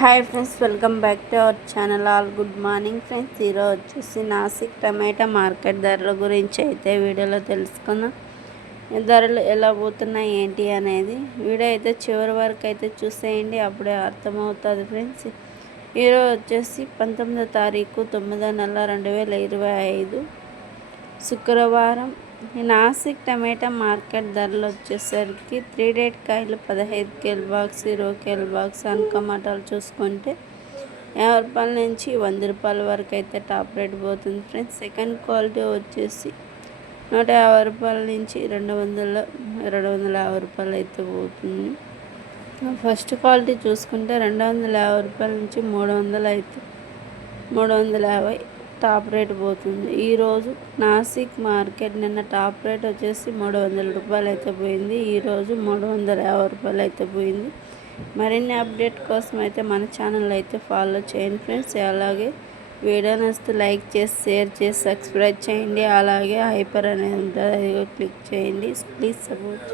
Hi friends, welcome back to our channel. All good morning friends. ఈరోజు వచ్చేసి నాసిక్ టమాటా market ధరల గురించి అయితే వీడియోలో తెలుసుకుందాం. ధరలు ఎలా పోతున్నాయి ఏంటి అనేది వీడియో అయితే చివరి వరకు అయితే చూసేయండి, అప్పుడే అర్థమవుతుంది ఫ్రెండ్స్. ఈరోజు వచ్చేసి 19వ తారీఖు 9వ నెల 2025 శుక్రవారం. ఈ నాసిక్ టమాటా మార్కెట్ ధరలు వచ్చేసరికి 3 డేట్ కాయలు 15 కేల్ బాక్స్, 20 కేల్ బాక్స్. టమాటాలు చూసుకుంటే 50 రూపాయల నుంచి 100 రూపాయల వరకు అయితే టాప్ రేట్ పోతుంది ఫ్రెండ్స్. సెకండ్ క్వాలిటీ వచ్చేసి 150 రూపాయల నుంచి 250 రూపాయలు అయితే పోతుంది. ఫస్ట్ క్వాలిటీ చూసుకుంటే 250 రూపాయల నుంచి 350 టాప్ రేట్ పోతుంది. ఈరోజు నాసిక్ మార్కెట్ నిన్న టాప్ రేట్ వచ్చేసి 300 రూపాయలు అయితే పోయింది. ఈరోజు 350 రూపాయలు అయితే పోయింది. మరిన్ని అప్డేట్ కోసం అయితే మన ఛానల్ అయితే ఫాలో చేయండి ఫ్రెండ్స్. అలాగే వీడియో నచ్చితే లైక్ చేసి, షేర్ చేసి, సబ్స్క్రైబ్ చేయండి. అలాగే హైపర్ అనేది ఉంటుంది, అది క్లిక్ చేయండి. Please support.